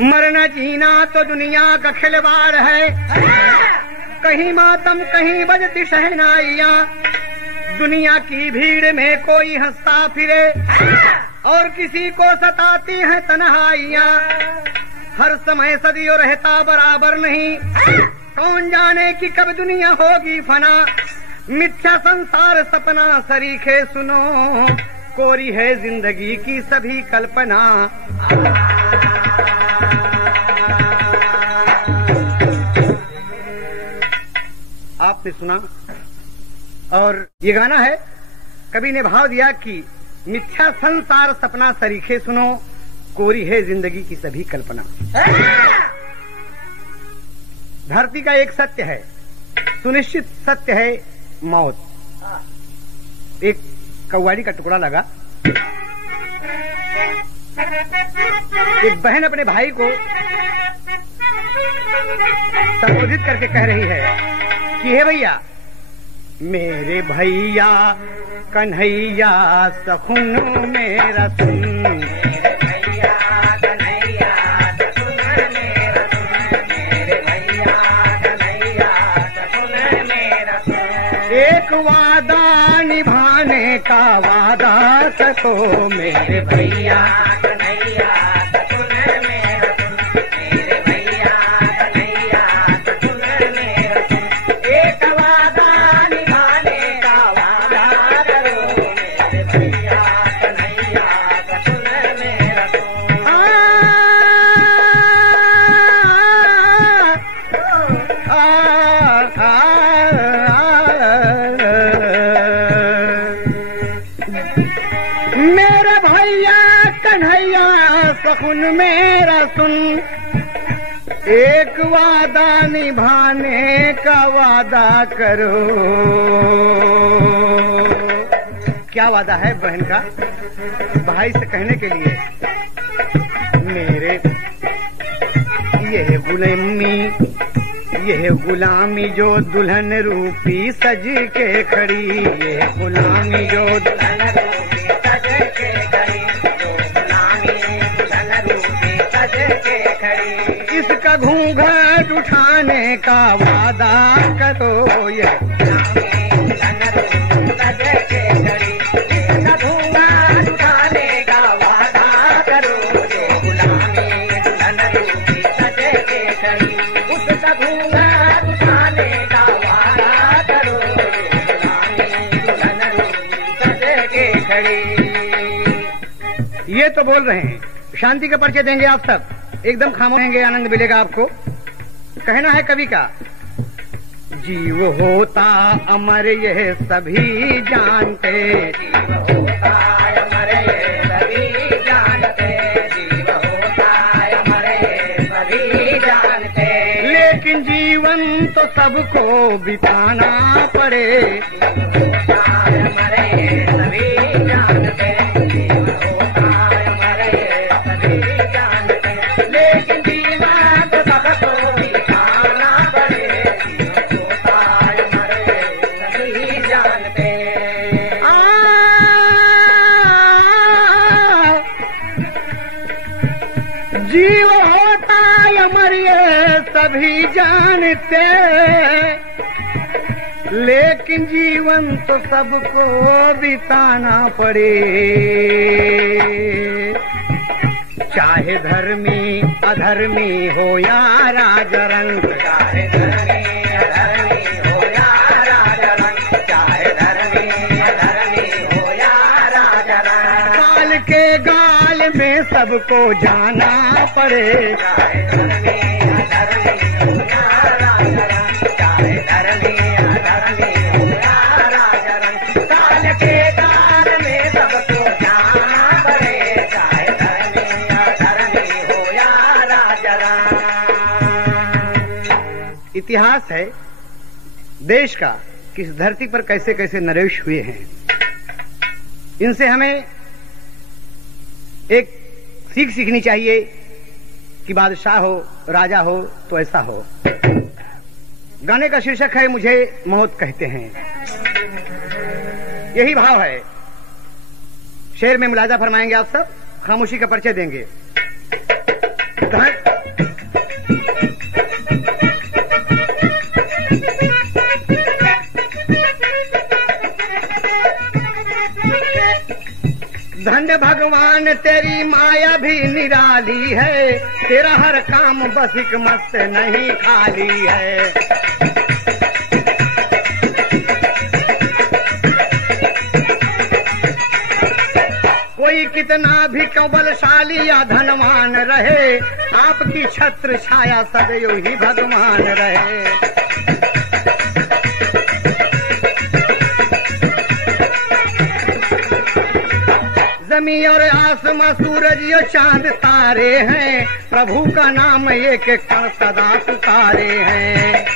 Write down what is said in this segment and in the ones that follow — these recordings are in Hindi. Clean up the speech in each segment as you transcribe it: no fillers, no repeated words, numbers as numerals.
मरना जीना तो दुनिया का खिलवाड़ है, कहीं मातम कहीं बजती शहनाइयाँ, दुनिया की भीड़ में कोई हंसता फिरे और किसी को सताती है तन्हाइयाँ। हर समय सदियों रहता बराबर नहीं, कौन जाने कि कब दुनिया होगी फना। मिथ्या संसार सपना सरीखे सुनो, कोरी है जिंदगी की सभी कल्पना। आपने सुना, और ये गाना है, कवि ने भाव दिया कि मिथ्या संसार सपना सरीखे सुनो, कोरी है जिंदगी की सभी कल्पना। धरती का एक सत्य है, सुनिश्चित सत्य है मौत। एक कौवाड़ी का टुकड़ा लगा, एक बहन अपने भाई को संबोधित करके कह रही है कि हे भैया, मेरे भैया कन्हैया सखुन मेरा सुन, मेरे भैया कन्हैया सखुन मेरा सुन, मेरे भैया कन्हैया सखुन मेरा सुन। एक वादा निभाने का वादा सको, मेरे भैया कन्हैया सखुन मेरा सुन, मेरे भैया कन्हैया सखुन मेरा सुन। एक वादा निभाने का वादा करो, मेरे भैया कन्हैया सखुन मेरा सुन। मेरे भैया कन्हैया सखुन मेरा सुन, एक वादा निभाने का वादा करो। क्या वादा है बहन का भाई से कहने के लिए? मेरे यह गुलामी जो दुल्हन रूपी सज के खड़ी, ये गुलामी जो दुल्हन रूपी सज के खड़ी, जो गुलामी दुल्हन रूपी सज के खड़ी, इसका घूंघट उठाने का वादा करो, ये गुलामी दुल्हन रूपी सज के खड़ी, इसका घूंघट उठाने का वादा करो, जो गुलामी दुल्हन रूपी सज के खड़ी, उसका घूंघट उठाने का वादा करो, जो गुलामी दुल्हन रूपी सज के खड़ी। ये तो बोल रहे हैं, शांति का परिचय देंगे आप सब, एकदम खामोश रहेंगे, आनंद मिलेगा आपको। कहना है कवि का, जीव होता अमर यह सभी जानते, जीव होता अमर यह सभी जानते, जीव होता अमर यह सभी जानते, लेकिन जीवन तो सबको बिताना पड़े, जीव होता अमर यह सभी जानते, जीव होता अमर यह सभी जानते, लेकिन जीवन तो सबको बिताना पड़े, जीव होता अमर यह सभी जानते। जीव होता अमर ये सभी जानते, लेकिन जीवन तो सबको बिताना पड़े, चाहे धर्मी अधर्मी हो या राजरंग, चाहे धर्मी अधर्मी हो या राजरंग, चाहे धर्मी अधर्मी हो या राजरंग, काल के गाल में सबको जाना पड़े, चाहे धर्मी अधर्मी हो या राजरंग, चाहे धर्मी अधर्मी हो या राजरंग, काल के गाल में सबको जाना पड़े, चाहे धर्मी अधर्मी हो या राजरंग। इतिहास है देश का, किस धरती पर कैसे कैसे नरेश हुए हैं। इनसे हमें एक सीख सीखनी चाहिए कि बादशाह हो राजा हो तो ऐसा हो। गाने का शीर्षक है मुझे मौत कहते हैं। यही भाव है। शेर में मुलाजा फरमाएंगे आप सब, खामोशी का परिचय देंगे। धन्य भगवान तेरी माया भी निराली है, तेरा हर काम बस एक मस्त नहीं खाली है। कोई कितना भी बलशाली या धनवान रहे, आपकी छत्र छाया सदैव ही भगवान रहे। जमी और आसमां सूरज और चांद तारे हैं, प्रभु का नाम एक कण सदा पुकारे हैं।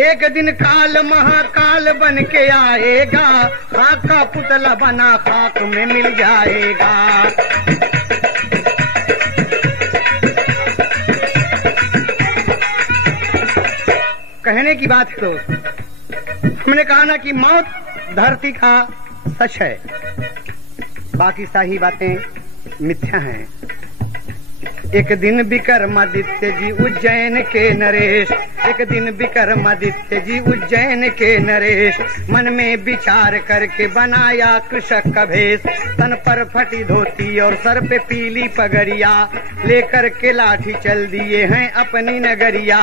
एक दिन काल महाकाल बन के आएगा, खाक का पुतला बना खाक में मिल जाएगा। कहने की बात है दोस्त, हमने कहा ना कि मौत धरती का सच है, बाकी सारी बातें मिथ्या हैं। एक दिन विक्रमादित्य जी उज्जैन के नरेश, एक दिन विक्रमादित्य जी उज्जैन के नरेश, मन में विचार करके बनाया कृषक का भेष। तन पर फटी धोती और सर पे पीली पगड़िया, लेकर के लाठी चल दिए हैं अपनी नगरिया।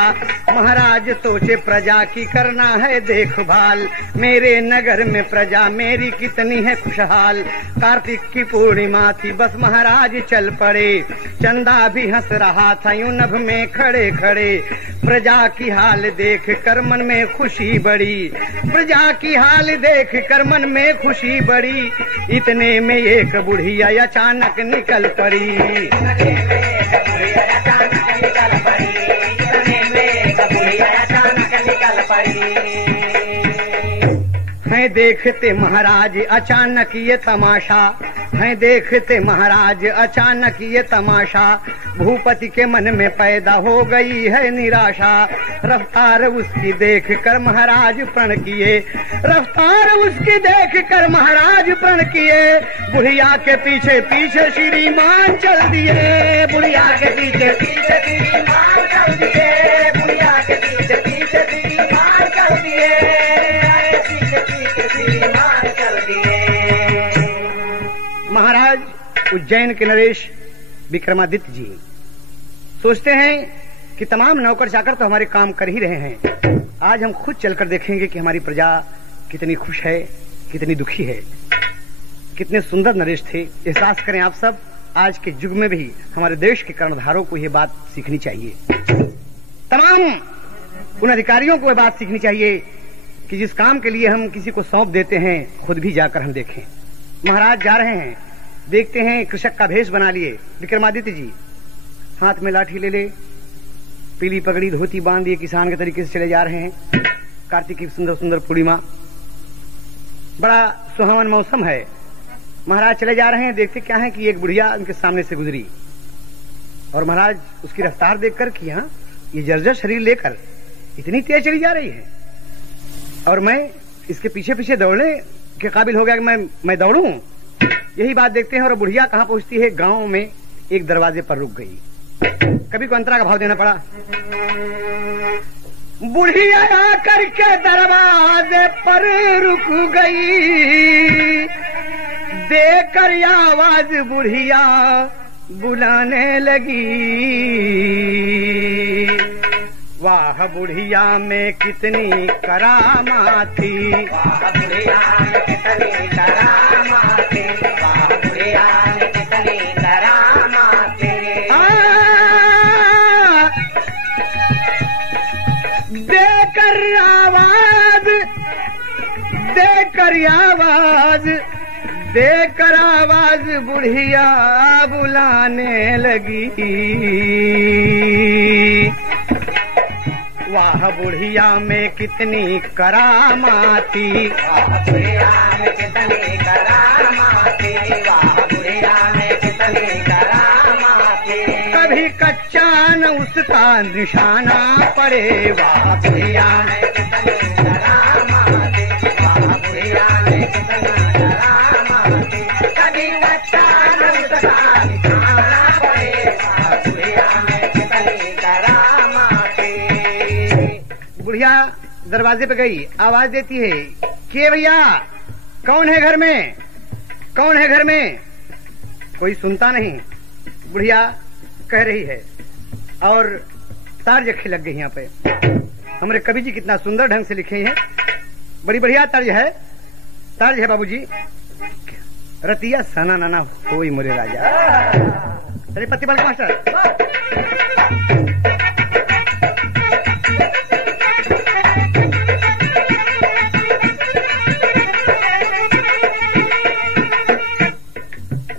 महाराज सोचे प्रजा की करना है देखभाल, मेरे नगर में प्रजा मेरी कितनी है खुशहाल। कार्तिक की पूर्णिमा थी बस महाराज चल पड़े, चंदा भी हंस रहा था यूं नभ में खड़े खड़े। प्रजा की हाल देख कर मन में खुशी बड़ी, प्रजा की हाल देख कर मन में खुशी बड़ी। इतने में एक बुढ़िया अचानक निकल पड़ी, हैं देखते महाराज अचानक ये तमाशा, हैं देखते महाराज अचानक ये तमाशा। भूपति के मन में पैदा हो गई है निराशा, रफ्तार उसकी देख कर महाराज प्रण किए, रफ्तार उसकी देख कर महाराज प्रण किए। बुढ़िया के पीछे पीछे श्रीमान चल दिए, बुढ़िया के पीछे पीछे श्रीमान चल दिए, बुढ़िया के पीछे पीछे श्रीमान चल दिए, पीछे पीछे श्रीमान चल दिए। महाराज उज्जैन के नरेश विक्रमादित्य जी सोचते हैं कि तमाम नौकर चाकर तो हमारे काम कर ही रहे हैं, आज हम खुद चलकर देखेंगे कि हमारी प्रजा कितनी खुश है, कितनी दुखी है। कितने सुंदर नरेश थे। एहसास करें आप सब, आज के युग में भी हमारे देश के कर्णधारों को यह बात सीखनी चाहिए, तमाम उन अधिकारियों को यह बात सीखनी चाहिए कि जिस काम के लिए हम किसी को सौंप देते हैं खुद भी जाकर हम देखें। महाराज जा रहे हैं, देखते हैं कृषक का भेष बना लिए विक्रमादित्य जी, हाथ में लाठी ले ले, पीली पगड़ी धोती बांध दिए, किसान के तरीके से चले जा रहे हैं। कार्तिक की सुंदर सुंदर पूर्णिमा, बड़ा सुहावन मौसम है। महाराज चले जा रहे हैं, देखते क्या है कि एक बुढ़िया उनके सामने से गुजरी और महाराज उसकी रफ्तार देखकर कि हाँ ये जर्जर शरीर लेकर इतनी तेज चली जा रही है और मैं इसके पीछे पीछे दौड़ने के काबिल हो गया कि मैं दौड़ूं। यही बात देखते हैं और बुढ़िया कहाँ पहुंचती है, गांव में एक दरवाजे पर रुक गई। कभी को अंतरा का भाव देना पड़ा। बुढ़िया आकर के दरवाजे पर रुक गई, देकर आवाज बुढ़िया बुलाने लगी। वाह बुढ़िया में कितनी करामा थी, वाह बुढ़िया में कितनी करामा थी, वाह बुढ़िया में कितनी करामा थी। देकर आवाज, देकर आवाज, देकर आवाज बुढ़िया बुलाने लगी। वाह बुढ़िया में कितनी करामा थी, वाह बुढ़िया में कितनी करामा थी, वाह बुढ़िया में कितनी करामा थी। कभी कच्चा न उसका निशाना पड़े, वाह बुढ़िया में कितनी करामा थी, वाह बुढ़िया में कितनी करामा। दरवाजे पे गई, आवाज देती है, के भैया, कौन है घर में, कौन है घर में? कोई सुनता नहीं। बुढ़िया कह रही है और तर्ज अच्छी लग गई। यहाँ पे हमारे कवि जी कितना सुंदर ढंग से लिखे हैं, बड़ी बढ़िया तर्ज है बाबूजी। रतिया सना नाना होई मोरे राजा। अरे पति बल मास्टर,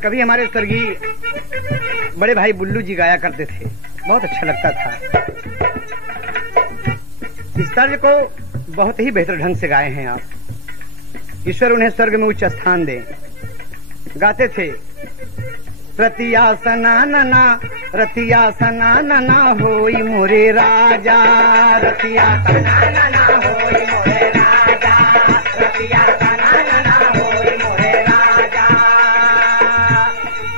कभी हमारे स्वर्गीय बड़े भाई बुल्लू जी गाया करते थे, बहुत अच्छा लगता था। इस तर्ज को बहुत ही बेहतर ढंग से गाए हैं आप, ईश्वर उन्हें स्वर्ग में उच्च स्थान दे। गाते थे, रतिया सना नना होई मोरे राजा, रतिया सना नना होई मोरे राजा, रतिया सना नना होई मोरे राजा।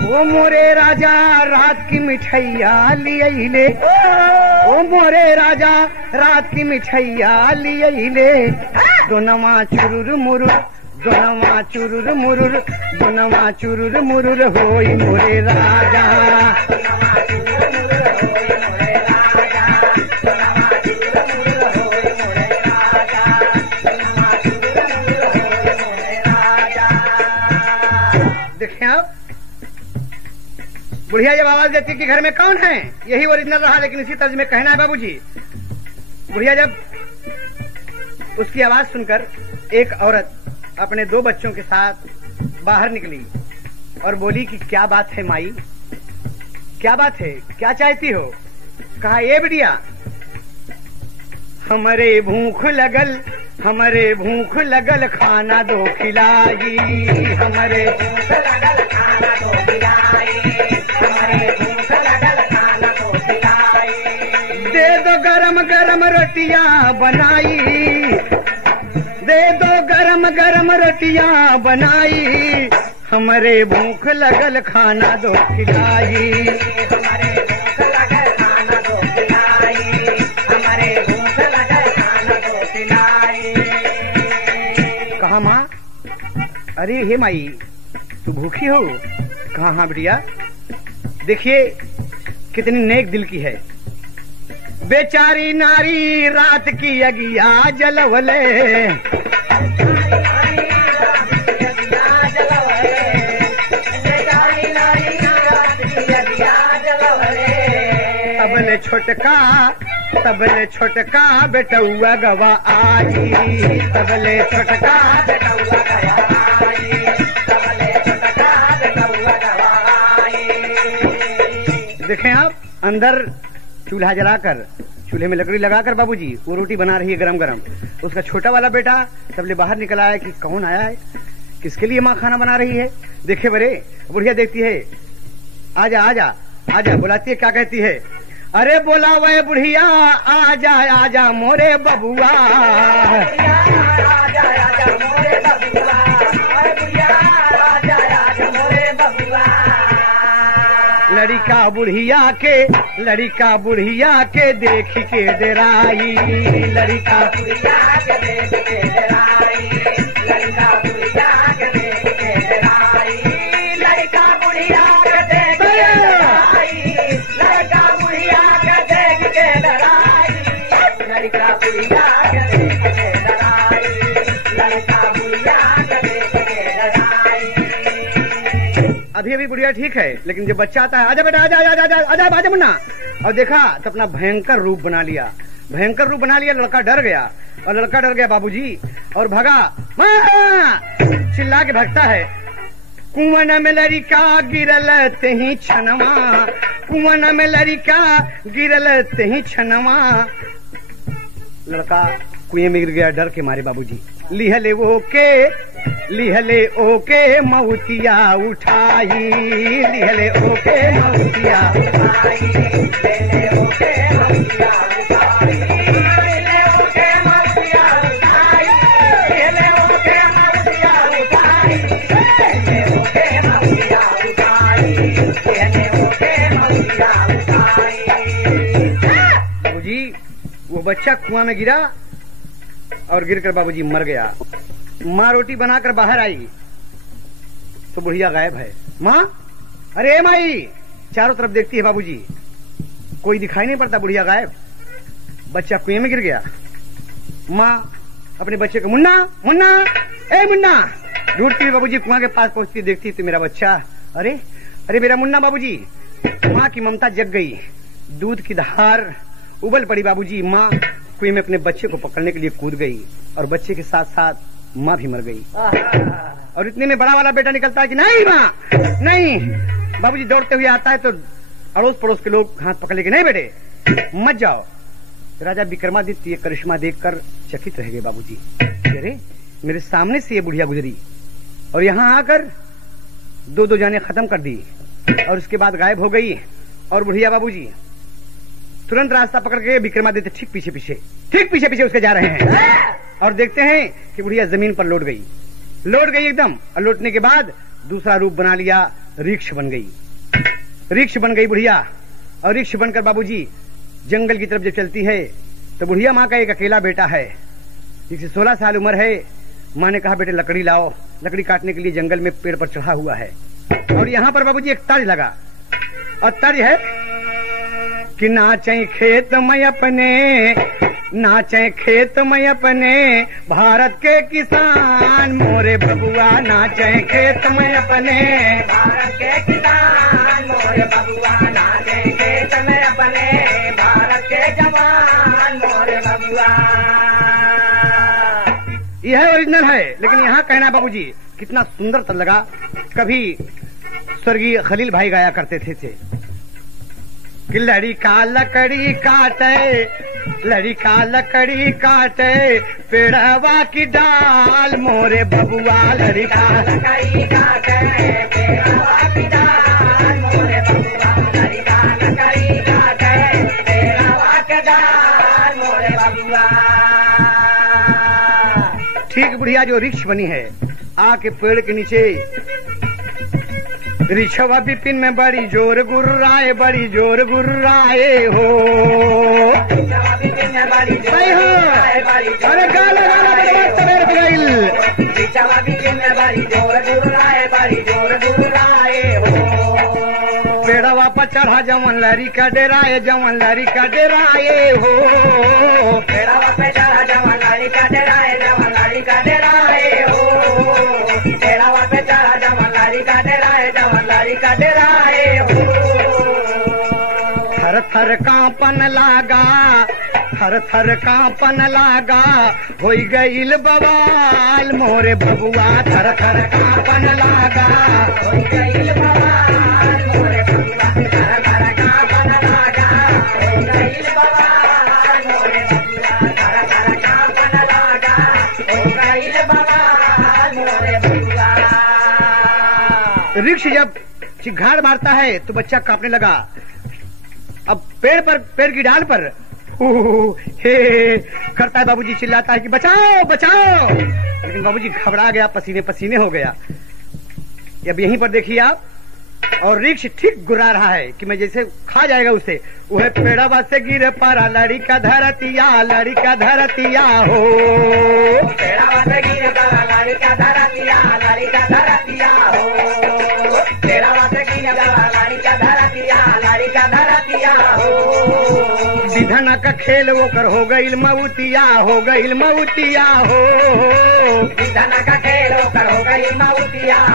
ओ मोरे राजा रात की मिठाइया लिये, ओ मोरे राजा रात की मिठाइया लिये, दोनवा चुरुर मुरुर, दोनवा चुरुर मुरुर, दोनवा चुरुर मुरुर होई मोरे राजा, दोनवा चुरुर मुरुर होई मोरे राजा, दोनवा चुरुर मुरुर होई मोरे राजा, दोनवा चुरुर मुरुर होई मोरे राजा। देखें आप, बुढ़िया जब आवाज देती कि घर में कौन है, यही ओरिजिनल रहा, लेकिन इसी तर्ज में कहना है बाबूजी। बुढ़िया जब उसकी आवाज सुनकर एक औरत अपने 2 बच्चों के साथ बाहर निकली और बोली कि क्या बात है माई, क्या बात है, क्या चाहती हो? कहा, ये बिटिया, हमरे भूख लगल खाना दो खिलाई, हमरे भूख लगल खाना दो खिलाई, हमरे भूख लगल खाना दो खिलाई, दे दो गरम गरम रोटियां बनाई, दे दो गरम गरम रोटियां बनाई, हमरे भूख लगल खाना दो खिलाई, हमरे भूख लगल खाना दो खिलाई, हमरे भूख लगल खाना दो खिलाई। कहा, माँ, अरे हे माई, तू भूखी हो? कहा, हाँ बिटिया। देखिए कितनी नेक दिल की है, बेचारी नारी रात की अगिया जलवले, तबले छोटका बेटौआ गवा आई, तबले छोटका बेटौआ गवा आई, तबले छोटका बेटौआ गवा आई। देखें आप, अंदर चूल्हा जलाकर, चूल्हे में लकड़ी लगाकर बाबूजी वो रोटी बना रही है गरम गरम। उसका छोटा वाला बेटा तबले बाहर निकल आया कि कौन आया है, किसके लिए माँ खाना बना रही है। देखे बरे, बुढ़िया देखती है, आजा आजा आजा, बुलाती है, क्या कहती है? अरे बोला वह बुढ़िया, आजा आजा मोरे बबुआ, आजा आजा मोरे बबुआ, अरे बुढ़िया आजा आजा मोरे बबुआ। लड़का बुढ़िया के देख के डराई, लड़का बुढ़िया के देख के डराई, लड़का बुढ़िया के देख के डराई, लड़का बुढ़िया के देख के डराई, लड़का बुढ़िया के देख के डराई, लड़का बुढ़िया के देख के डराई, लड़का बुढ़िया के देख के डराई। अभी अभी बुढ़िया ठीक है, लेकिन जब बच्चा आता है, आजा बेटा आजा आजा आजा आजा आजा मुन्ना, और देखा तो अपना भयंकर रूप बना लिया, भयंकर रूप बना लिया। लड़का डर गया, और लड़का डर गया बाबूजी और भगा, चिल्ला के भगता है। कुआं में लड़का गिरल तेही छनवा, कुआं में लड़का गिरल तेही छनवा। लड़का कुएं में गिर गया डर के मारे बाबूजी। लिहले ओके मऊतिया उठाई, लिहले ओके मऊतिया उठाई, लिहले ओके मऊतिया उठाई, लिहले ओके मऊतिया उठाई, लिहले ओके मऊतिया उठाई, लिहले ओके मऊतिया उठाई, लिहले ओके मऊतिया उठाई। बाबूजी वो बच्चा कुआं में गिरा, और गिरकर बाबूजी मर गया। माँ रोटी बनाकर बाहर आई तो बुढ़िया गायब है। माँ, अरे माई, चारों तरफ देखती है बाबूजी, कोई दिखाई नहीं पड़ता, बुढ़िया गायब। बच्चा कुएं में गिर गया। माँ अपने बच्चे को मुन्ना मुन्ना ए मुन्ना ढूंढती हुई बाबूजी कुआं के पास पहुंचती, देखती तो मेरा बच्चा। अरे अरे मेरा मुन्ना बाबूजी। माँ की ममता जग गई, दूध की धार उबल पड़ी बाबूजी। माँ कुएं में अपने बच्चे को पकड़ने के लिए कूद गई और बच्चे के साथ साथ माँ भी मर गई। और इतने में बड़ा वाला बेटा निकलता है कि नहीं माँ नहीं। बाबूजी दौड़ते हुए आता है तो अड़ोस पड़ोस के लोग हाथ पकड़ लेके, नहीं बेटे मत जाओ। राजा विक्रमादित्य ये करिश्मा देखकर चकित रह गए बाबूजी। अरे मेरे सामने से ये बुढ़िया गुजरी और यहाँ आकर दो जाने खत्म कर दी और उसके बाद गायब हो गई। और बुढ़िया बाबूजी तुरंत रास्ता पकड़ के विक्रमादित्य ठीक पीछे पीछे उसके जा रहे हैं और देखते हैं कि बुढ़िया जमीन पर लौट गई एकदम। और लौटने के बाद दूसरा रूप बना लिया, रिक्ष बन गई बुढ़िया। और रिक्ष बनकर बाबूजी जंगल की तरफ जब चलती है तो बुढ़िया माँ का एक अकेला बेटा है, जिसे 16 साल उम्र है। माँ ने कहा बेटे लकड़ी लाओ, लकड़ी काटने के लिए जंगल में पेड़ पर चढ़ा हुआ है। और यहाँ पर बाबूजी एक तर्ज लगा और तर्ज है कि नाचे खेत में अपने भारत के किसान मोरे बबुआ, नाचे खेत में अपने भारत के किसान मोरे बबुआ, नाचे खेत में अपने भारत के जवान मोरे बबुआ। यह ओरिजिनल है, लेकिन यहाँ कहना बाबूजी कितना सुंदर तो लगा। कभी स्वर्गीय खलील भाई गाया करते थे कि लड़का लकड़ी काटे पेड़वा की डाल मोरे बबुआ, लड़का लकड़ी काटे पेड़वा की डाल मोरे बबुआ, लड़का लकड़ी काटे पेड़वा की डाल मोरे बबुआ। ठीक बुढ़िया जो रिक्ष बनी है आके पेड़ के नीचे रिछवा बिपिन में बड़ी जोर गुर्राए हो। अरे गाला सवेर बगाइल रिछवा बिपिन में बड़ी जोर गुर्राए हो। पेड़वा पर चढ़ा जवन लरी का डेराए हो। पेड़वा पे चढ़ा जवन लरी का डेराए हो। पेड़वा पे चढ़ा जवन लरी का डेराए हो। थर थर कांपन लागा होई गईल बवाल मोरे बबुआ, थर थर कांपन लागा होई गईल बवाल मोरे बबुआ, थर थर कांपन लागा होई गईल बवाल मोरे बबुआ, थर थर कांपन लागा होई गईल बवाल मोरे बबुआ। रिक्ष जब चिघाड़ मारता है तो बच्चा कांपने लगा। अब पेड़ की डाल पर हे करता है बाबूजी, चिल्लाता है कि बचाओ बचाओ, लेकिन बाबूजी घबरा गया, पसीने पसीने हो गया। अब यहीं पर देखिए आप, और रिक्ष ठीक गुर्रा रहा है कि मैं जैसे खा जाएगा उसे। वह पेड़वा से गिर पारा लड़ी का धरतिया हो। पेड़वा से गिर पारा लड़ी का धरतिया हो। पेड़वा से गिर पारा लड़ी का धरतिया हो। विधना का खेल वो कर हो गईल मऊतिया हो। विधना का खेल वो कर हो गईल मऊतिया हो।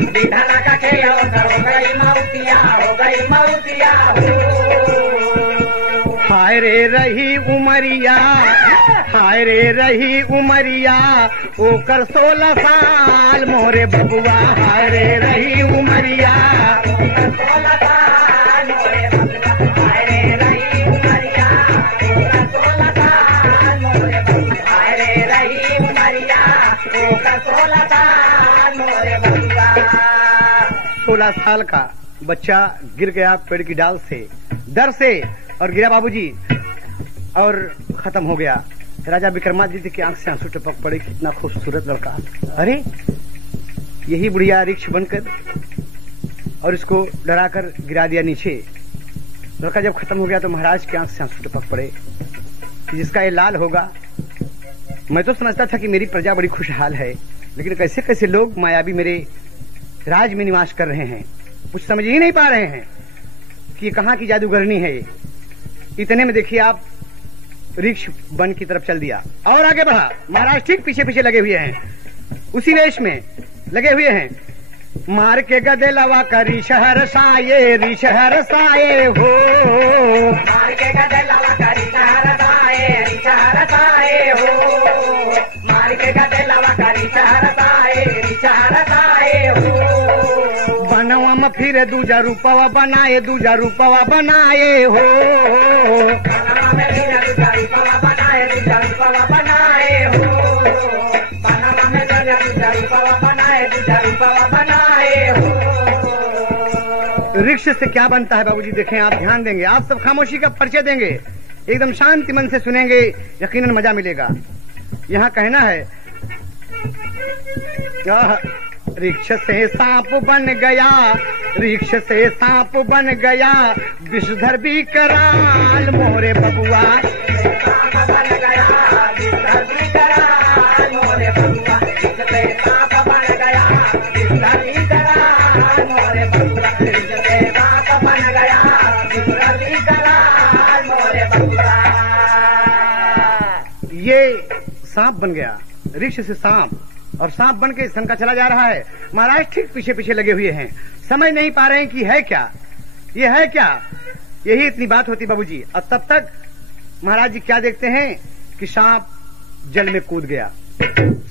विधना का खेल वो कर हो गईल मऊतिया हो। हाय रे रही उमरिया ओकर 16 साल मोरे बबुआ, हाय रे रही उमरिया ओकर 16 साल मोरे बबुआ, हाय रे रही उमरिया ओकर 16 साल मोरे बबुआ, हाय रे रही उमरिया ओकर 16 साल मोरे बबुआ। 16 साल का बच्चा गिर गया पेड़ की डाल से, डर से, और गिरा बाबूजी और खत्म हो गया। राजा विक्रमादित्य की आंख से आंसू टपक पड़े, कितना खूबसूरत लड़का। अरे यही बुढ़िया रिक्ष बनकर और इसको डराकर गिरा दिया नीचे। लड़का जब खत्म हो गया तो महाराज की आंख से आंसू टपक पड़े। जिसका ये लाल होगा। मैं तो समझता था कि मेरी प्रजा बड़ी खुशहाल है, लेकिन कैसे कैसे लोग मायावी मेरे राज में निवास कर रहे हैं, कुछ समझ ही नहीं पा रहे हैं कि कहाँ की जादूगरनी है। इतने में देखिए आप रिक्श वन की तरफ चल दिया और आगे बढ़ा। महाराज ठीक पीछे पीछे लगे हुए हैं, उसी वेश में लगे हुए हैं। मार के गदे लवा करी शहर साये, री शहर साये हो, मार के गदे लवा करी शहर साये, री शहर साये हो, मार के गदे लवा करी शहर साये, री शहर साये हो। बनवा में फिर दूजा रूपवा बनाए, दूजा रूपवा बनाए हो, बनवा में फिर दूजा रूपवा बनाए, दूजा रूपवा बनाए हो, बनवा में फिर दूजा रूपवा बनाए, दूजा रूपवा बनाए हो। रिक्श से क्या बनता है बाबूजी, देखें आप, ध्यान देंगे, आप सब खामोशी का परिचय देंगे, एकदम शांति मन से सुनेंगे, यकीनन मजा मिलेगा। यहाँ कहना है रिक्श से सांप बन गया, रिक्श से सांप बन गया, विषधर भी कराल मोरे बबुआ, सांप बन गया, विषधर भी कराल मोरे बबुआ, रिक्श से सांप बन गया, विषधर भी कराल मोरे बबुआ, रिक्श से सांप बन गया, विषधर भी कराल मोरे बबुआ। ये सांप बन गया, रिक्श से सांप, और सांप बन के सन का चला जा रहा है। महाराज ठीक पीछे पीछे लगे हुए हैं, समझ नहीं पा रहे हैं कि है क्या, ये है क्या। यही इतनी बात होती बाबूजी। और तब तक महाराज जी क्या देखते हैं कि सांप जल में कूद गया,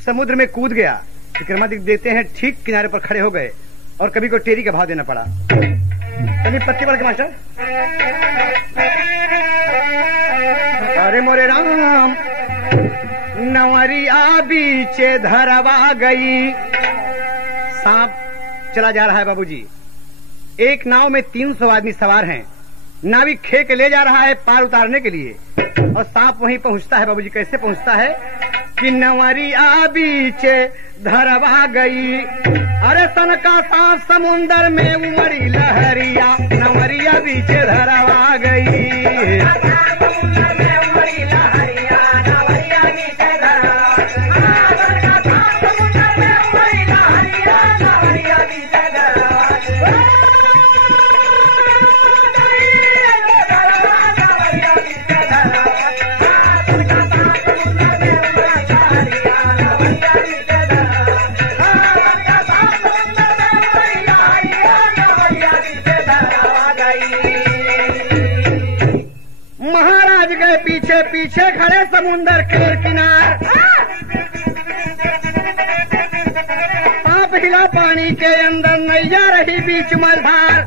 समुद्र में कूद गया। विक्रमादित्य देखते हैं ठीक किनारे पर खड़े हो गए, और कभी को टेरी का भाव देना पड़ा। कभी पत्ती बढ़ के मास्टर, अरे मोरे राम, नवरिया बीचे धरवा गई। सांप चला जा रहा है बाबूजी। एक नाव में 300 आदमी सवार हैं, नाविक खे के ले जा रहा है पार उतारने के लिए, और सांप वहीं पहुंचता है बाबूजी। कैसे पहुंचता है कि नवरिया बीचे धरवा गई। अरे सन का सांप समुंदर में उमड़ी लहरिया, नवरिया बीचे धरवा गई। महाराज गए पीछे पीछे खड़े समुंदर के किनार, सांप हिला पानी के अंदर, नैया रही बीच मझधार।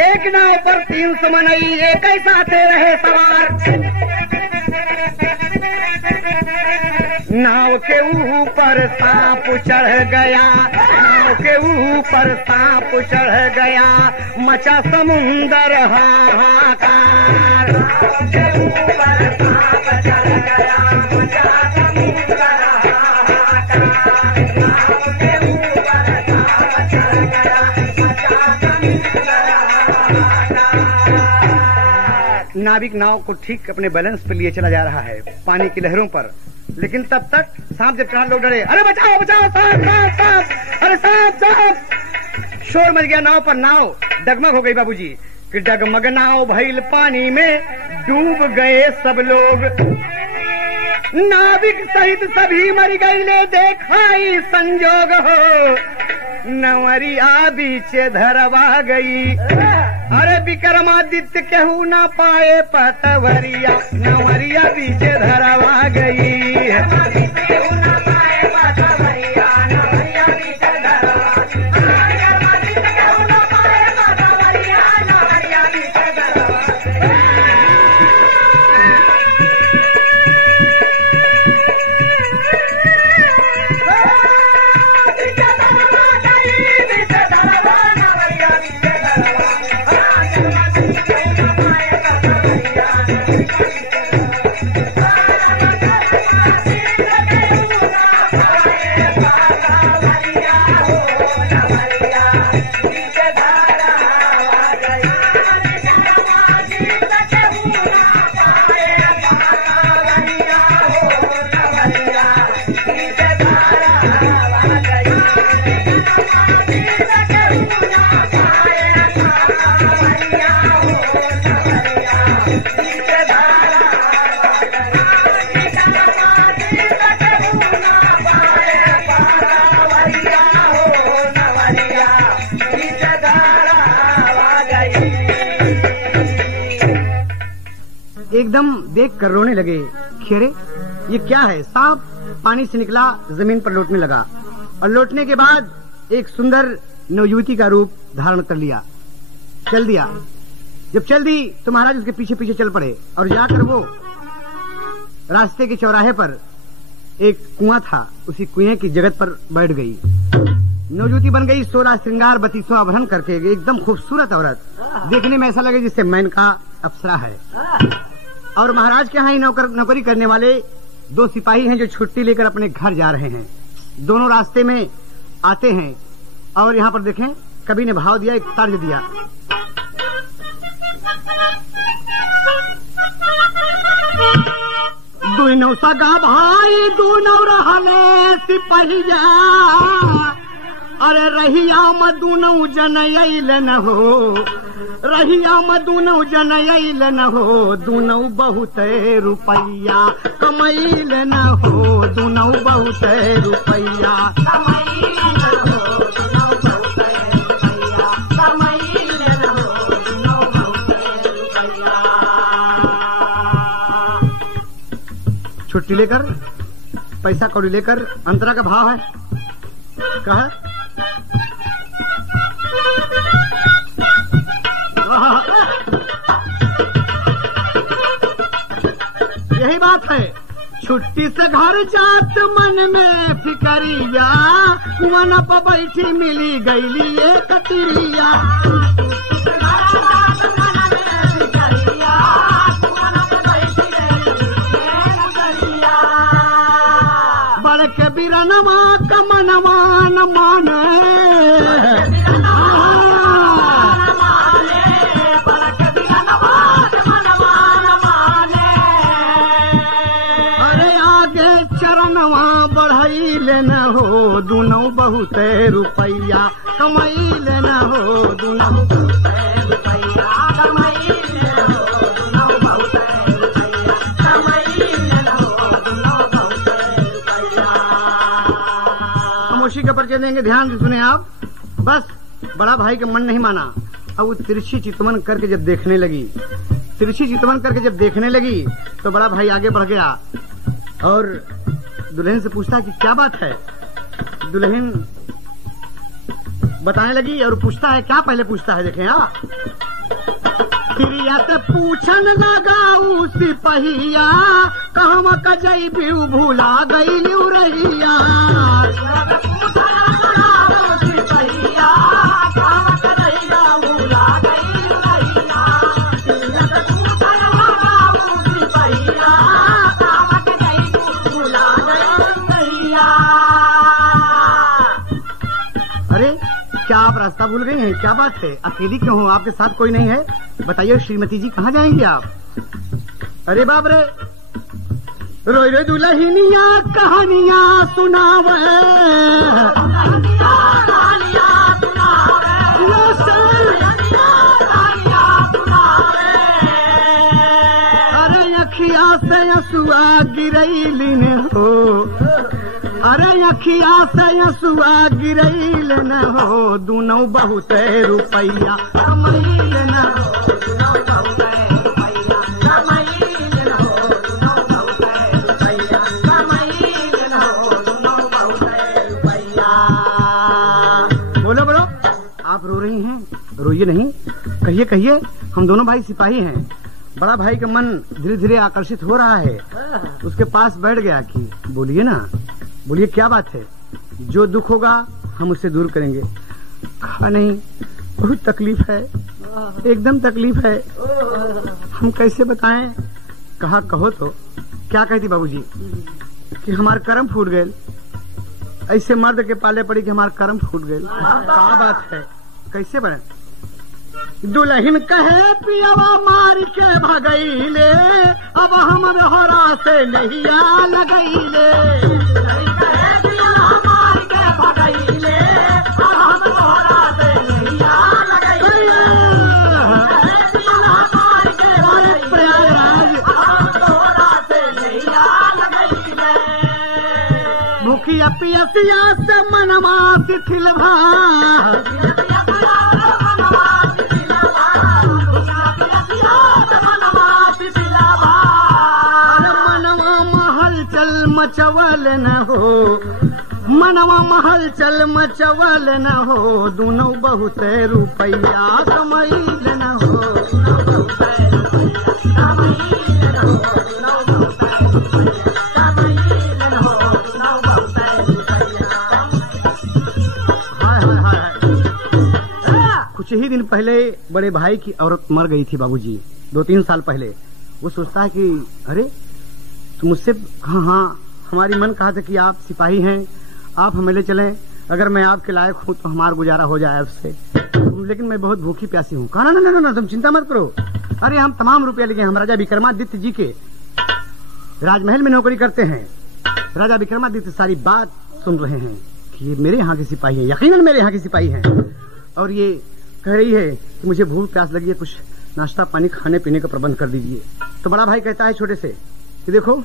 एक नाव पर 300 मनई एक ही साथे रहे सवार। नाव के ऊपर सांप चढ़ गया, नाव के ऊपर सांप चढ़ गया, मचा समुंदर हाहाकार। नाव के ऊपर सांप चढ़ गया, मचा समुंदर हाहाकार। नाव के ऊपर सांप चढ़ गया, मचा समुंदर हाहाकार। नाविक नाव को ठीक अपने बैलेंस पे लिए चला जा रहा है पानी की लहरों पर, लेकिन तब तक सांप जब चढ़ा, लोग डरे, अरे बचाओ बचाओ, सांप सांप सांप, अरे सांप सांप। शोर मच गया नाव पर, नाव डगमग हो गई बाबूजी, कि डगमग नाव भइल पानी में, डूब गए सब लोग। नाविक सहित सभी मर गईले, देखाई संजोग हो, नवरिया बीचे धरवा गई। अरे विक्रमादित्य केहू ना पाए पतवरिया, नवरिया बीचे धरवा गई। एकदम देख कर रोने लगे। खेरे ये क्या है? सांप पानी से निकला, जमीन पर लौटने लगा और लौटने के बाद एक सुंदर नवयुवती का रूप धारण कर लिया, चल दिया। जब चल दी तो महाराज उसके पीछे पीछे चल पड़े और जाकर वो रास्ते के चौराहे पर एक कुआं था, उसी कुएं की जगत पर बैठ गई। नवयुवती बन गई 16 श्रृंगार 32 आभरण करके, एकदम खूबसूरत औरत, देखने में ऐसा लगे जिससे मेनका अप्सरा है। और महाराज के यहाँ ही नौकरी करने वाले 2 सिपाही हैं जो छुट्टी लेकर अपने घर जा रहे हैं। दोनों रास्ते में आते हैं और यहाँ पर देखें कवि ने भाव दिया, एक तर्ज दिया। दोनों सगा भाई दोनों रहले सिपहिया, अरे रहिया मदूनौ जनैल न हो, रहिया मदूनौ जनैल न हो, दूनौ बहुत रुपैया कमैल न हो, दूनौ बहुत रुपैया कमैल न हो, दूनौ बहुत रुपैया कमैल न हो, दूनौ बहुत रुपैया। छुट्टी लेकर पैसा कौड़ी लेकर अंतरा का भाव है, कहा यही बात है। छुट्टी से घर जात मन में फिकरिया, कुआं पर बैठी मिली गईली ये कतिरिया। बड़ के बिरनवा कमनवा न माने, न हो दूनौ बहुत रुपैया कमैल न हो, दूनौ बहुत रुपैया कमैल न हो, दूनौ बहुत रुपैया कमैल न हो, दूनौ बहुत रुपैया। हम उसी का परिचय देंगे, ध्यान से सुने आप। बस बड़ा भाई का मन नहीं माना। अब वो तिरछी चितवन करके जब देखने लगी, तिरछी चितवन करके जब देखने लगी तो बड़ा भाई आगे बढ़ गया और दुल्हन से पूछता कि क्या बात है। दुल्हन बताने लगी और पूछता है क्या, पहले पूछता है देखें। प्रिया से पूछन लगा उसी पहिया, कहवा कजई भी भूला गई रहिया। क्या आप रास्ता भूल गई हैं? क्या बात है, अकेली क्यों हो? आपके साथ कोई नहीं है? बताइए श्रीमती जी, कहाँ जाएंगी आप? अरे बाप रे, रोई रोई दुल्हनिया कहानियां सुनावे, अरे अखिया से असुआ गिरैलिन हो, अरे अखिया से असुआ गिरैल न हो, दूनौ बहुत रुपैया कमैल न हो, दूनौ बहुत रुपैया कमैल न हो, दूनौ बहुत रुपैया कमैल न हो, दूनौ बहुत रुपैया। बोलो बोलो, आप रो रही हैं? रोइए नहीं, कहिए कहिए, हम दोनों भाई सिपाही हैं। बड़ा भाई का मन धीरे धीरे आकर्षित हो रहा है, उसके पास बैठ गया कि बोलिए ना, बोलिए क्या बात है, जो दुख होगा हम उससे दूर करेंगे। कहा नहीं, बहुत तकलीफ है, एकदम तकलीफ है, हम कैसे बताएं। कहा कहो तो। क्या कहती बाबूजी? कि हमारे कर्म फूट गए, ऐसे मर्द के पाले पड़ी कि हमारे कर्म फूट गए। क्या बात है, कैसे बने? दुल्हन कहे पियावा मार के भगैले, अब हम होरा से नहीं आ लगैले। भूखिया पियसिया से मनवा शिथिल भा, मचवल न हो, मनवा महल चल मचवल न हो, दोनों बहुत रुपया कमैल न हो। कुछ ही दिन पहले बड़े भाई की औरत मर गई थी बाबूजी, 2-3 साल पहले। वो सोचता है कि अरे तुम मुझसे हाँ हमारी मन कहा था कि आप सिपाही हैं, आप हमें ले चलें, अगर मैं आपके लायक हूँ तो हमारा गुजारा हो जाए आपसे, लेकिन मैं बहुत भूखी प्यासी हूँ। कहा ना तुम चिंता मत करो, अरे हम तमाम रुपया लेंगे, हम राजा विक्रमादित्य जी के राजमहल में नौकरी करते हैं। राजा विक्रमादित्य सारी बात सुन रहे हैं कि ये मेरे यहाँ के सिपाही हैं, यकीनन मेरे यहाँ के सिपाही हैं, और ये कह रही है कि मुझे भूख प्यास लगी है, कुछ नाश्ता पानी खाने पीने का प्रबंध कर दीजिए। तो बड़ा भाई कहता है छोटे से कि देखो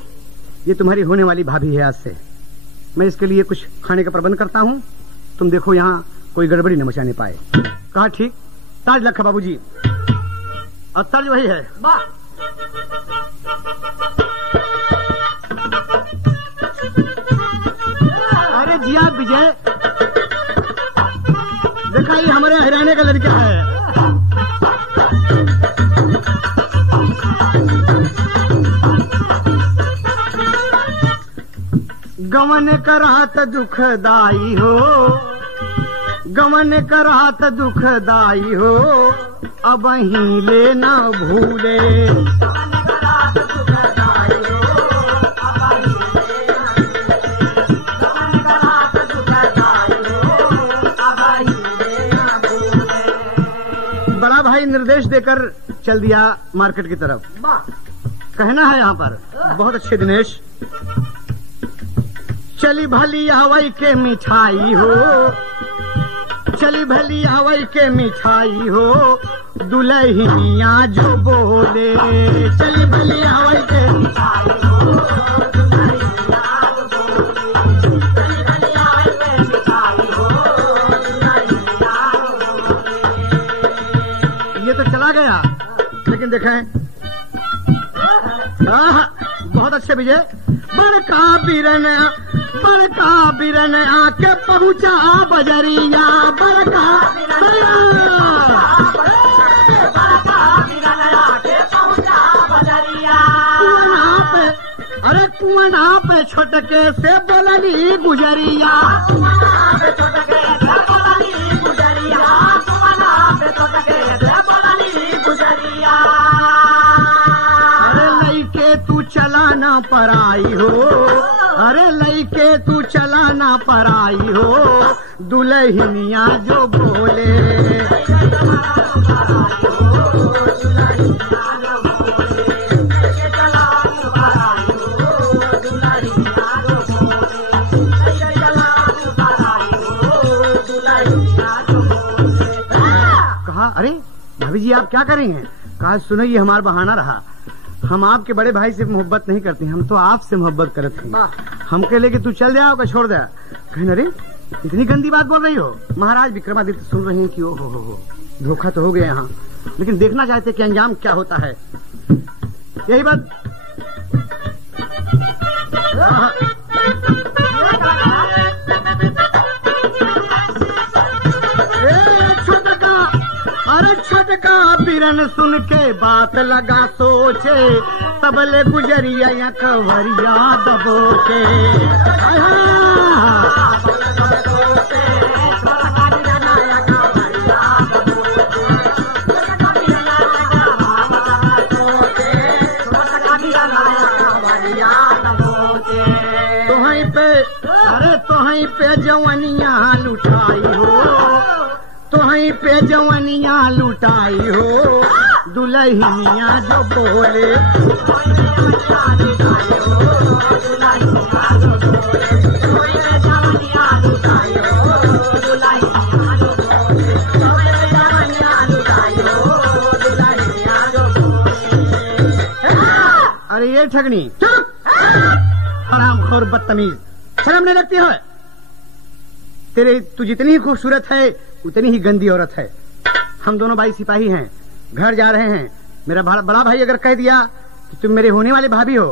ये तुम्हारी होने वाली भाभी है, आज से मैं इसके लिए कुछ खाने का प्रबंध करता हूँ, तुम देखो यहाँ कोई गड़बड़ी न मचाने पाए। कहा ठीक, ताज लखा बाबूजी, और तर्ज वही है। अरे जिया विजय, देखा ये हमारे हरियाणा का लड़का है। गमन करात दुखदाई हो, गमन करात दुखदाई हो, अब ही लेना भूले। बड़ा भाई निर्देश देकर चल दिया मार्केट की तरफ। कहना है यहाँ पर बहुत अच्छे दिनेश, चली भली हवाई के मिठाई हो, चली भली हवाई के मिठाई हो, दुल्हनिया जो बोले। चली भली हवाई के मिठाई हो, दुल्हनिया जो बोले। चली भली हवाई के मिठाई हो, दुल्हनिया जो बोले। ये तो चला गया, लेकिन देखें बहुत अच्छे विजय। बड़का बिरन आके पहुंचा बजरिया, बड़का बिरन आके पहुंचा बजरिया। अरे कुआना पे छोटके से बोलनी गुजरिया, कुआना पे छोटके से बोलनी गुजरिया, कुआना पे छोटके से बोलनी गुजरिया। अरे लइके तू चला ना पराई हो, अरे लइके तू चला ना पराई हो, दुल्हनिया जो बोले। कहा अरे भाभी जी आप क्या कर रही हैं? कहा सुनो ये हमारा बहाना रहा, हम आपके बड़े भाई से मोहब्बत नहीं करते, हम तो आपसे मोहब्बत करते हैं। हम कह ले कि तू चल जाओ का छोड़ दे। कहने अरे इतनी गंदी बात बोल रही हो? महाराज विक्रमादित्य सुन रहे हैं कि ओ हो धोखा तो हो गया यहाँ, लेकिन देखना चाहते कि अंजाम क्या होता है। यही बात छोटका बिरन सुन के बात लगा सोचे, तबले गुजरिया या कवरिया दबोचे। तोहीं पे अरे तोहीं पे जवनिया लुटाई हो, तोहीं पे जवनिया लुटाई हो, दुल्हनिया जो बोले। अरे ये ठगनी, हरामखोर बदतमीज, शर्म नहीं लगती है? तू जितनी ही खूबसूरत है उतनी ही गंदी औरत है। हम दोनों भाई सिपाही हैं, घर जा रहे हैं। मेरा बड़ा भाई अगर कह दिया कि तुम मेरे होने वाले भाभी हो,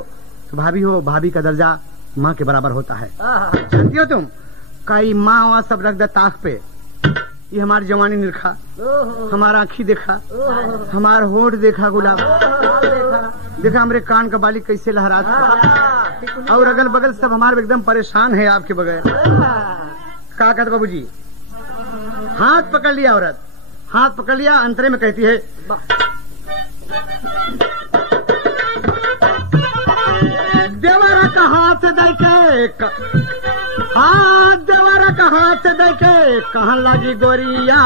तो भाभी हो, भाभी का दर्जा माँ के बराबर होता है। जानती हो तुम, कई माँ वहाँ सब रख दे ताक पे, ये हमारी जवानी निरखा, हमारा आँखी देखा, हमारा होठ देखा गुलाब, देखा हमारे कान का बाली कैसे लहरा था, और अगल बगल सब हमारे एकदम परेशान है आपके बगैर। क्या कहते बाबूजी, हाथ पकड़ लिया औरत, हाथ पकड़ लिया, अंतरे में कहती है देवरा का हाथ दे के, देवरा का हाथ दे के कहाँ लगी गोरिया,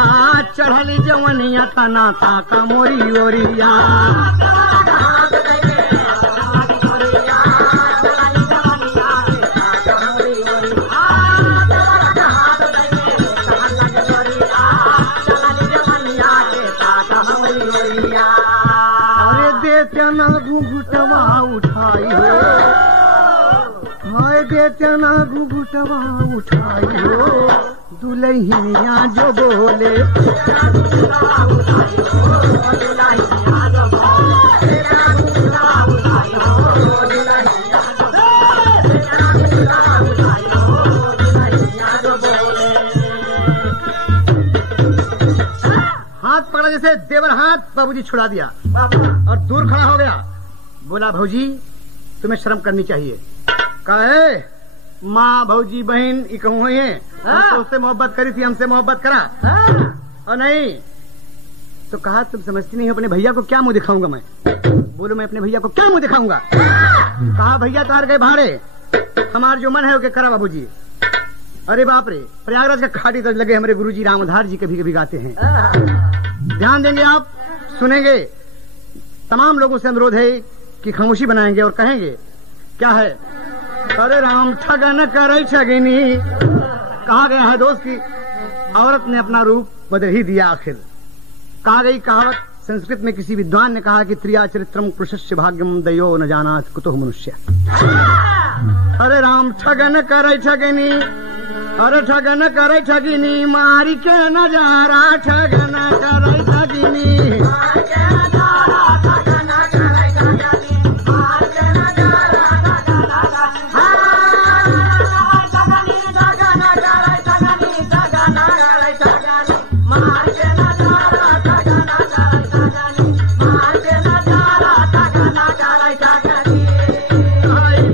चढ़ली जवनिया तना था का मोरी ओरिया। अरे देते ना घुघुटवा उठाई हो, हाय देते ना घुघुटवा उठाई हो, दुल्हनिया जो बोले हाथ पकड़ा जैसे देवर हाथ बाबूजी छुड़ा दिया और दूर खड़ा हो गया। बोला भौजी तुम्हें शर्म करनी चाहिए। कहे माँ भौजी बहन ये कहूँ है, हम तो उससे मोहब्बत करी थी, हमसे मोहब्बत करा और नहीं तो कहा तुम समझती नहीं हो अपने भैया को क्या मुंह दिखाऊंगा मैं। बोलो मैं अपने भैया को क्या मुंह दिखाऊंगा। कहा भैया तार गए भाड़े, हमारा जो मन है वो करा बाबूजी। अरे बाप रे, प्रयागराज का खाटी तक लगे हमारे गुरुजी रामधार जी कभी कभी गाते हैं। ध्यान देंगे आप, सुनेंगे। तमाम लोगों से अनुरोध है कि खामोशी बनाएंगे और कहेंगे क्या है। अरे राम ठगन करे ठगिनी, कहा गया है दोस्त की औरत ने अपना रूप बदल ही दिया आखिर। कहा गई कहावत संस्कृत में, किसी विद्वान ने कहा कि त्रिया चरित्रम पुरुषस्य भाग्यम दयो न जानात कुतो मनुष्य। अरे राम ठगन करे ठगिनी, अरे ठगन करे ठगिनी, मारी के नजारा ठगन करे ठगिनी।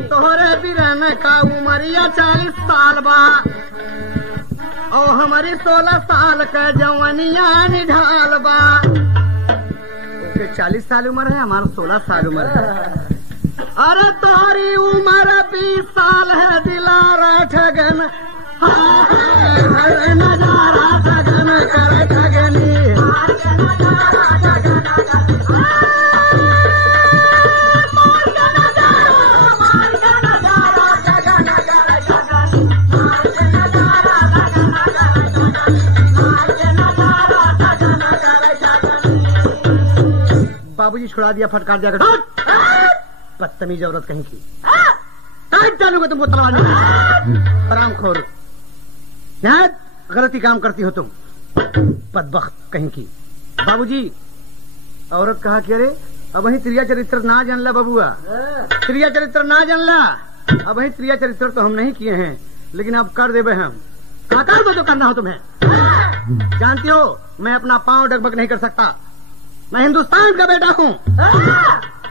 तोहरे बिरन का उमरिया 40 साल बा और हमारी 16 साल का जवानिया निढाल बा। उसके 40 साल उम्र है, हमारा 16 साल उम्र है। अरे तोहरी उम्र 20 साल है, दिलारा ठगन नजारा ठगन करे ठगनी। बाबूजी छुड़ा दिया, फटकार दिया। बदतमीज औरत कहीं की, काट डालूंगा तुमको तलवार में। हरामखोर, गलती काम करती हो तुम, बदबख्त कहीं की। बाबूजी औरत कहा कि अरे अब वही त्रिया चरित्र ना जानला बबुआ, त्रिया चरित्र ना जानला। अब वही त्रिया चरित्र तो हम नहीं किए हैं, लेकिन अब कर देवे हम। क्या कर दो जो करना हो तुम्हें। जानती हो मैं अपना पांव डगबग नहीं कर सकता, मैं हिंदुस्तान का बेटा हूँ।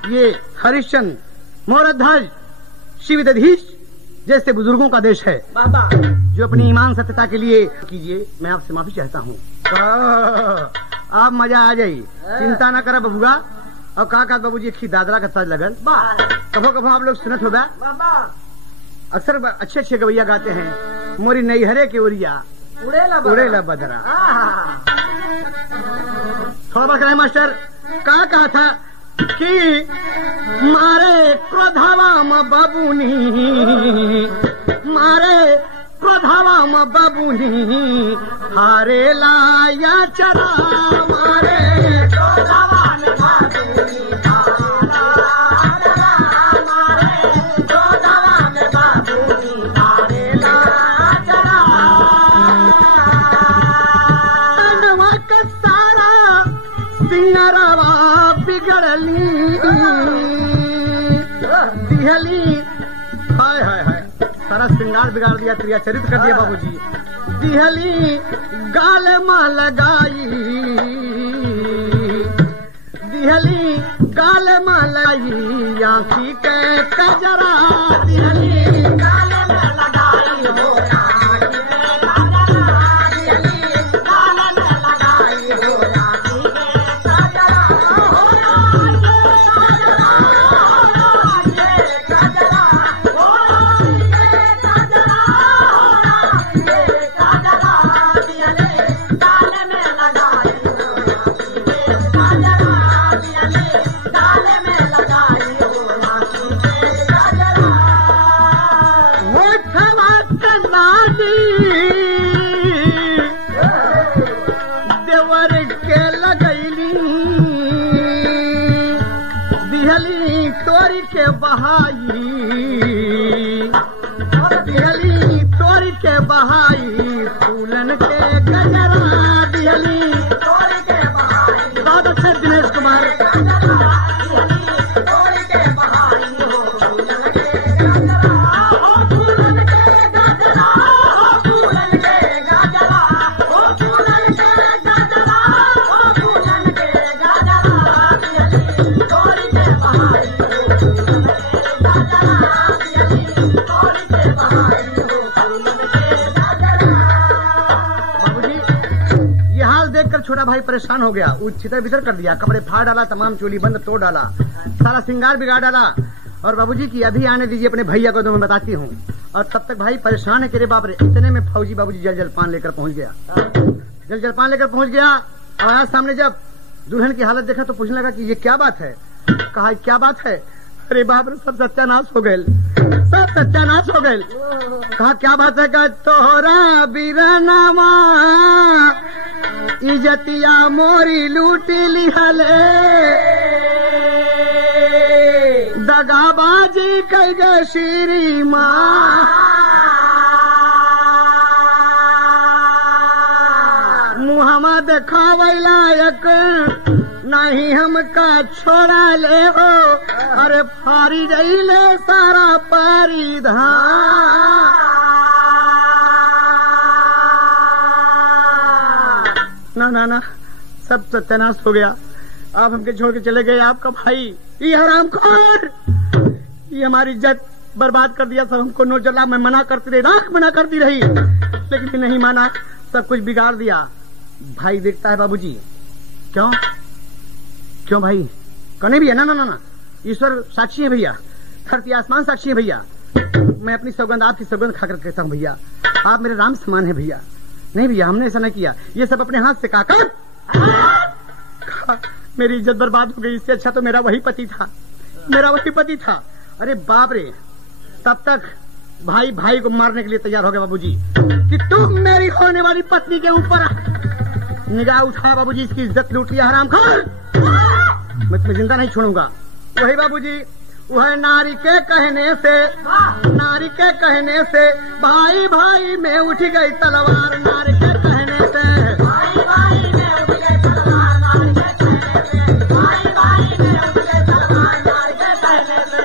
ये हरिश्चंद्र, मोरध्वज, शिवदधीश जैसे बुजुर्गों का देश है जो अपनी ईमान सत्यता के लिए कीजिए। मैं आपसे माफी चाहता हूँ। आप मजा आ जाये, चिंता न करा बबुआ। और कहा बाबूजी खी दादरा का तज लगल। कभो कभो आप लोग सुनत होगा, अक्सर अच्छे अच्छे गवैया गाते हैं, मोरी नैहरे के ओरिया उड़ेला बदरा। थोड़ा बात करें मास्टर, कहा था कि मारे क्रोधावाम बाबूनी, मारे क्रोधावाम बाबूनी, हारे लाया चरा, मारे क्रोधावाम बाबूनी, मारे क्रोधावाम बाबूनी, हारे लाया चरा। तनवा का सारा सिंगरवा बिगड़ली दिहली, हाय हाय हाय श्रृंगार बिगाड़ दिया, क्रिया चरित कर दिया बाबूजी। दिहली गाल मां लगाई, दिहली गाल मां लगाई, आंखी के कजरा दिहली गाल में लगाई हो, आंखी के कजरा दिहली गाल में लगाई हो, आंखी के कजरा हो, देवर के लगैली दिहली तोरी के बहाई, दिहली तोरी के बहाई, फूलन के गजरा दिहली तोरी के बहाई। बहुत अच्छे दिनेश कुमार। छोटा भाई परेशान हो गया, वो छितर बितर कर दिया, कपड़े फाड़ डाला, तमाम चोली बंद तोड़ डाला, सारा श्रृंगार बिगाड़ डाला। और बाबूजी की अभी आने दीजिए अपने भैया को, तो मैं बताती हूँ। और तब तक भाई परेशान है कि रे बाप रे। इतने में फौजी बाबूजी जल जलपान लेकर पहुंच गया, जल जलपान लेकर पहुंच गया। और आज सामने जब दुल्हन की हालत देखा तो पूछने लगा कि ये क्या बात है। कहा क्या बात है? अरे बाप रे, सब सत्यानाश हो गए, सब सत्यानाश हो गए। कहा क्या बात है? कहा तोहरा बीरानामा इजतिया मोरी लूटी लिहले, दगाबाजी कई गे श्री माँ, मुहम्मद देखावे लायक नहीं हमका छोड़ा ले हो। अरे फारी जईले सारा परिधान, ना ना ना, सब सत्यानाश हो गया। आप हमके छोड़ के चले गए, आपका भाई ये हरामखोर, ये हमारी इज्जत बर्बाद कर दिया। सब हमको नोट जला, मैं मना करती रही, राख मना करती रही, लेकिन नहीं माना, सब कुछ बिगाड़ दिया। भाई देखता है बाबूजी, क्यों क्यों भाई? कौन भैया? ना ना ना ना, ईश्वर साक्षी है भैया, धरती आसमान साक्षी है भैया। मैं अपनी सौगंध, आपकी सौगंध खाकर कहता हूँ भैया, आप मेरे राम समान है भैया। नहीं भैया, हमने ऐसा नहीं किया, ये सब अपने हाथ से काकर मेरी इज्जत बर्बाद हो गई। इससे अच्छा तो मेरा वही पति था, मेरा वही पति था। अरे बाप रे, तब तक भाई भाई को मारने के लिए तैयार हो गया बाबूजी कि तुम मेरी होने वाली पत्नी के ऊपर निगाह उठा। बाबूजी इसकी इज्जत लूट लिया हरामखोर, मैं तुम्हें जिंदा नहीं छोड़ूंगा। वही बाबूजी, वह नारी के कहने से, नारी के कहने से भाई भाई में उठ गई तलवार, नारी के कहने से भाई भाई में उठ गई तलवार, नारी के कहने से भाई भाई में उठ गई तलवार, नारी के कहने से।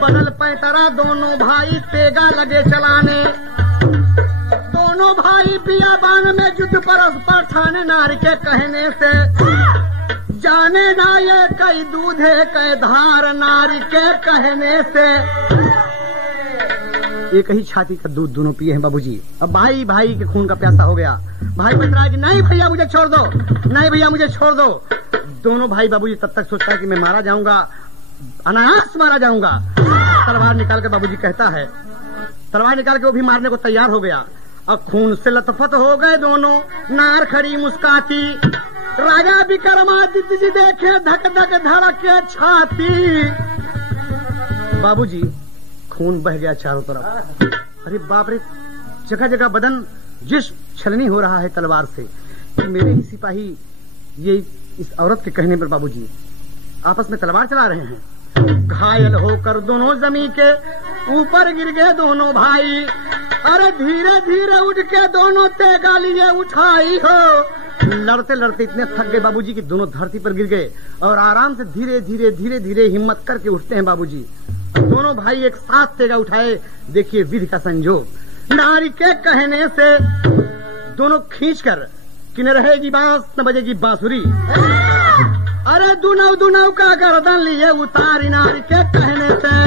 बदल पैतरा दोनों भाई तेगा लगे चलाने, दोनों भाई बियाबान में युद्ध परस्पर ठाने, नारी के कहने से जाने ना ये कई दूधे कई धार, नारी के कहने से। एक ही छाती का दूध दोनों पिए हैं बाबूजी। अब भाई भाई के खून का प्यासा हो गया। भाई बतरा कि नहीं भैया मुझे छोड़ दो, नहीं भैया मुझे छोड़ दो। दोनों भाई बाबूजी तब तक सोचता है कि मैं मारा जाऊंगा, अनायास मारा जाऊंगा। तलवार निकाल के बाबूजी कहता है, तलवार निकाल के वो भी मारने को तैयार हो गया। अब खून से लथपथ हो गए दोनों, नार खड़ी मुस्काती। राजा विक्रमादित्य जी देखे धक धक धड़के छाती। बाबूजी खून बह गया चारों तरफ। अरे बाप रे, जगह जगह बदन जिस्म छलनी हो रहा है तलवार से। कि मेरे ही सिपाही ये इस औरत के कहने पर बाबूजी आपस में तलवार चला रहे हैं। घायल होकर दोनों जमीन के ऊपर गिर गए दोनों भाई। अरे धीरे धीरे उठ के दोनों तेगा लिए उठाई हो। लड़ते लड़ते इतने थक गए बाबूजी कि दोनों धरती पर गिर गए और आराम से धीरे धीरे धीरे धीरे हिम्मत करके उठते हैं बाबूजी। दोनों भाई एक साथ तेगा उठाए। देखिए विधि का संजोग, नारी के कहने से दोनों खींचकर कि न रहेगी बांस न बजेगी बांसुरी। अरे दुनौ दुनौ का गर्दन लिए उतारी नारी के कहने से।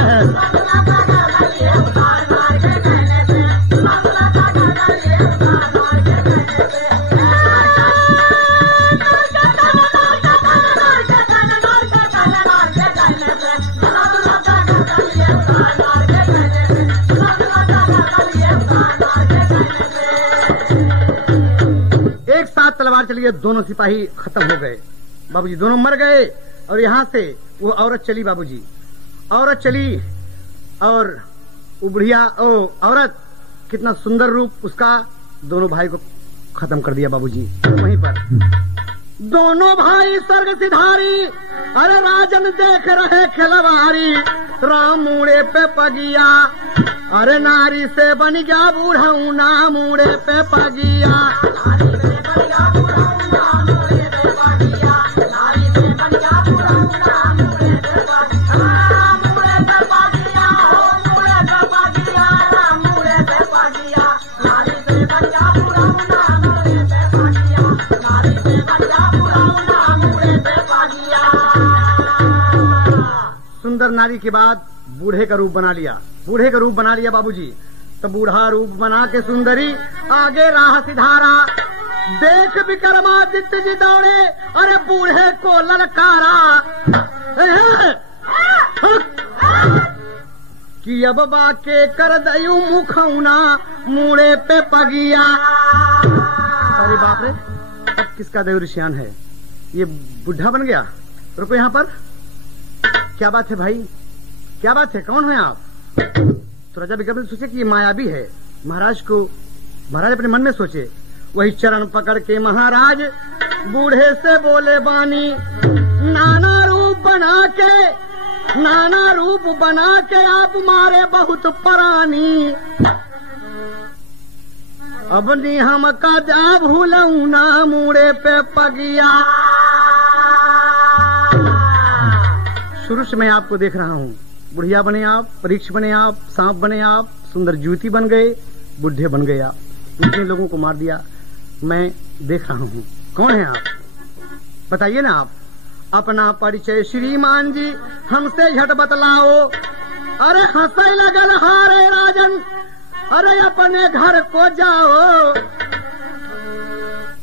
एक साथ तलवार चली, दोनों सिपाही खत्म हो गए। बाबूजी दोनों मर गए और यहाँ से वो औरत चली। बाबूजी औरत चली और वो बुढ़िया औरत, कितना सुंदर रूप उसका, दोनों भाई को खत्म कर दिया बाबूजी वहीं पर। दोनों भाई स्वर्ग सिधारी, अरे राजन देख रहे खिलवारी, राम मुड़े पे पगिया, अरे नारी से बन गया बूढ़ा ना मुड़े पे पगिया। सुंदर नारी के बाद बूढ़े का रूप बना लिया, बूढ़े का रूप बना लिया बाबूजी। तो बूढ़ा रूप बना के सुंदरी आगे राह सिधारा, देख विक्रमादित्य जी दौड़े, अरे बूढ़े को ललकारा कि अब बाके कर दयू मुखौना मुड़े पे पगिया। अरे बाप रे, अब किसका दयुर्शियान है, ये बुढ़ा बन गया। रुको यहाँ पर, क्या बात है भाई, क्या बात है, कौन है आप? तो राजा विक्रम ने सोचे कि ये मायावी है। महाराज अपने मन में सोचे। वही चरण पकड़ के महाराज बूढ़े से बोले बानी, नाना रूप बना के आप मारे बहुत परानी, अब नी हम का जा भूलऊ ना मुड़े पे पगिया। शुरू से मैं आपको देख रहा हूँ, बुढ़िया बने आप, परीक्ष बने आप, सांप बने आप, सुंदर जूती बन गए, बुढ़े बन गए आप, इतने लोगों को मार दिया। मैं देख रहा हूँ, कौन है आप, बताइए ना आप अपना परिचय श्रीमान जी हमसे झट बतलाओ। अरे हंसे लगल हारे राजन, अरे अपने घर को जाओ,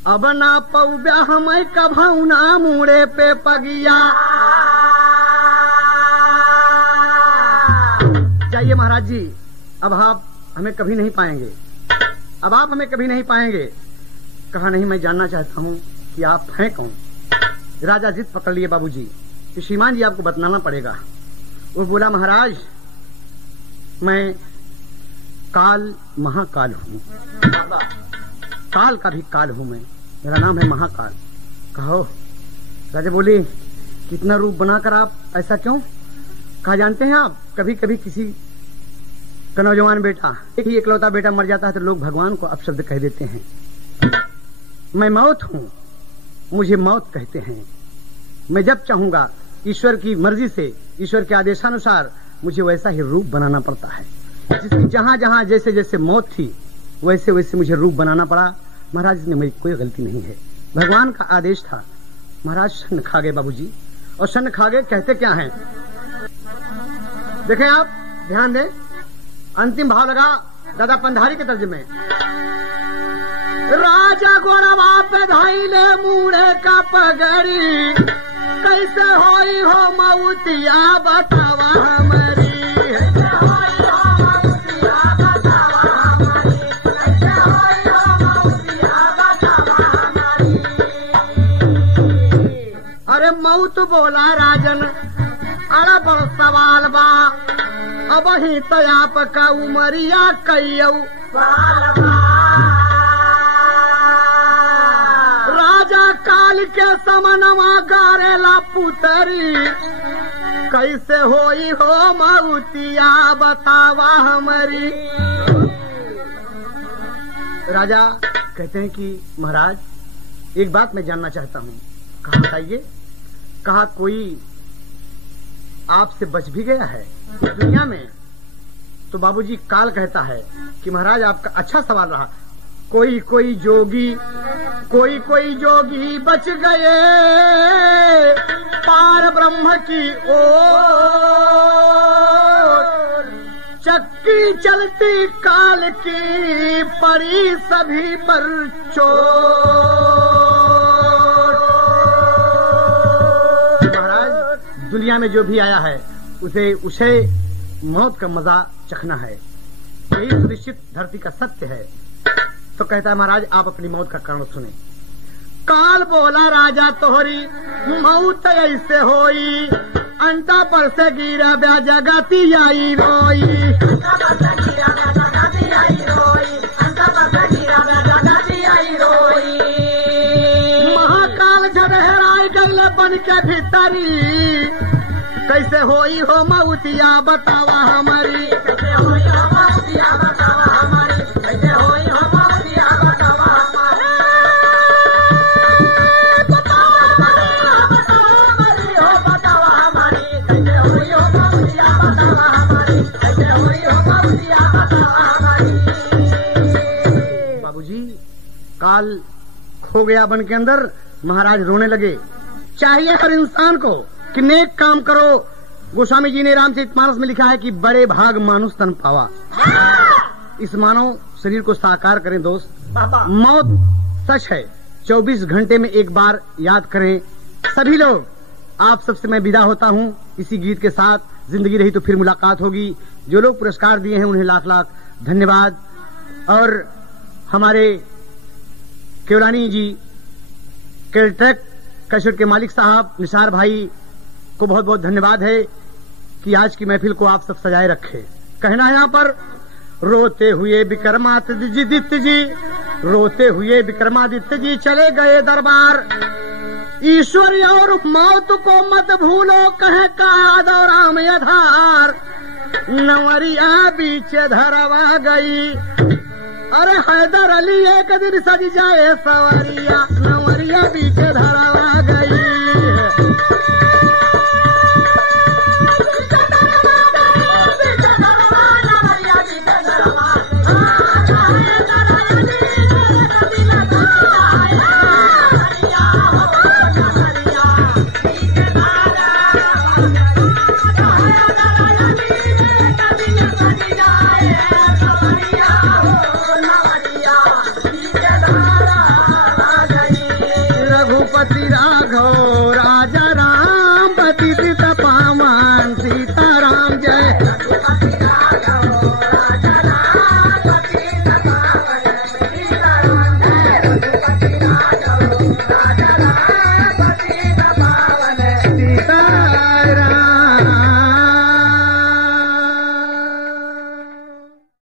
अब ना पौब्या हमें कभाऊ ना मुड़े पे पगिया। जाइए महाराज जी, अब आप हमें कभी नहीं पाएंगे, अब आप हमें कभी नहीं पाएंगे। कहा नहीं, मैं जानना चाहता हूँ कि आप हैं कौन। राजा जिद पकड़ लिए बाबूजी कि श्रीमान जी आपको बतलाना पड़ेगा। वो बोला, महाराज मैं काल महाकाल हूँ, काल का भी काल हूँ मैं, मेरा नाम है महाकाल। कहो। राजा बोले, कितना रूप बनाकर आप ऐसा क्यों? कहा जानते हैं आप, कभी कभी किसी का नौजवान बेटा, एक ही इकलौता बेटा मर जाता है तो लोग भगवान को अपशब्द कह देते हैं। मैं मौत हूँ, मुझे मौत कहते हैं। मैं जब चाहूंगा ईश्वर की मर्जी से, ईश्वर के आदेशानुसार मुझे वैसा ही रूप बनाना पड़ता है। जिसकी जहाँ जहाँ जैसे जैसे मौत थी वैसे वैसे मुझे रूप बनाना पड़ा। महाराज, इसमें मेरी कोई गलती नहीं है, भगवान का आदेश था। महाराज शन्न खा गए बाबूजी, और शन्न खा गए कहते क्या हैं, देखें आप, ध्यान दें, अंतिम भाव लगा दादा पंधारी के तर्जुमे। राजा गोरवा पे धाइले मुड़े का पगड़ी, कैसे होई हो मऊतिया बतावा हमारी। अरे मऊत बोला राजन, अड़ा बड़ सवाल बा, अब ही तयाप का उमरिया कईयऊ। राजा काल के समनवा गारेला पुतरी, कैसे होई हो मऊतिया बतावा हमारी। राजा कहते हैं कि महाराज एक बात मैं जानना चाहता हूँ। कहा बताइए। कहा कोई आपसे बच भी गया है? दुनिया में तो बाबूजी काल कहता है कि महाराज आपका अच्छा सवाल रहा। कोई कोई जोगी बच गए पार ब्रह्म की ओर, चक्की चलती काल की पड़ी सभी पर चोट। महाराज दुनिया में जो भी आया है उसे मौत का मजा चखना है, यही सुनिश्चित धरती का सत्य है। तो कहता है महाराज आप अपनी मौत का कारण सुने। काल बोला राजा तोहरी मौत ऐसे होई, अंता पर से गिरा ब्या जगाती आई रोई, अंता पर से गिरा ब्या जगाती आई रोई, अंता पर से गिरा ब्या जगाती आई रोई। महाकाल झड़हराई गईले बन के भीतरी, कैसे होई हो मौतिया बतावा हमारी, कैसे होई हो मौतिया बतावा हमारी, कैसे होई हो मौतिया बतावा हमारी, बतावा हमारी हो बतावा हमारी, कैसे होई हो मौतिया बतावा हमारी, कैसे होई हो मौतिया बतावा हमारी। बाबूजी काल खो गया बन के अंदर, महाराज रोने लगे। चाहिए हर इंसान को कि नेक काम करो। गोस्वामी जी ने रामचरितमानस में लिखा है कि बड़े भाग मानुष तन पावा। इस मानव शरीर को साकार करें दोस्त। मौत सच है, 24 घंटे में एक बार याद करें सभी लोग। आप सबसे मैं विदा होता हूँ इसी गीत के साथ। जिंदगी रही तो फिर मुलाकात होगी। जो लोग पुरस्कार दिए हैं उन्हें लाख लाख धन्यवाद। और हमारे केवलानी जी केलट्रैक कैसेट के मालिक साहब निसार भाई को बहुत बहुत धन्यवाद है कि आज की महफिल को आप सब सजाए रखे। कहना है यहाँ पर, रोते हुए विक्रमादित्य जी, रोते हुए विक्रमादित्य जी चले गए दरबार। ईश्वर और मौत को मत भूलो कहे काद और राम आधार। नवरिया बीच धरवा गई, अरे हैदर अली एक दिन सज जाए सवरिया, नवरिया बीच धरवा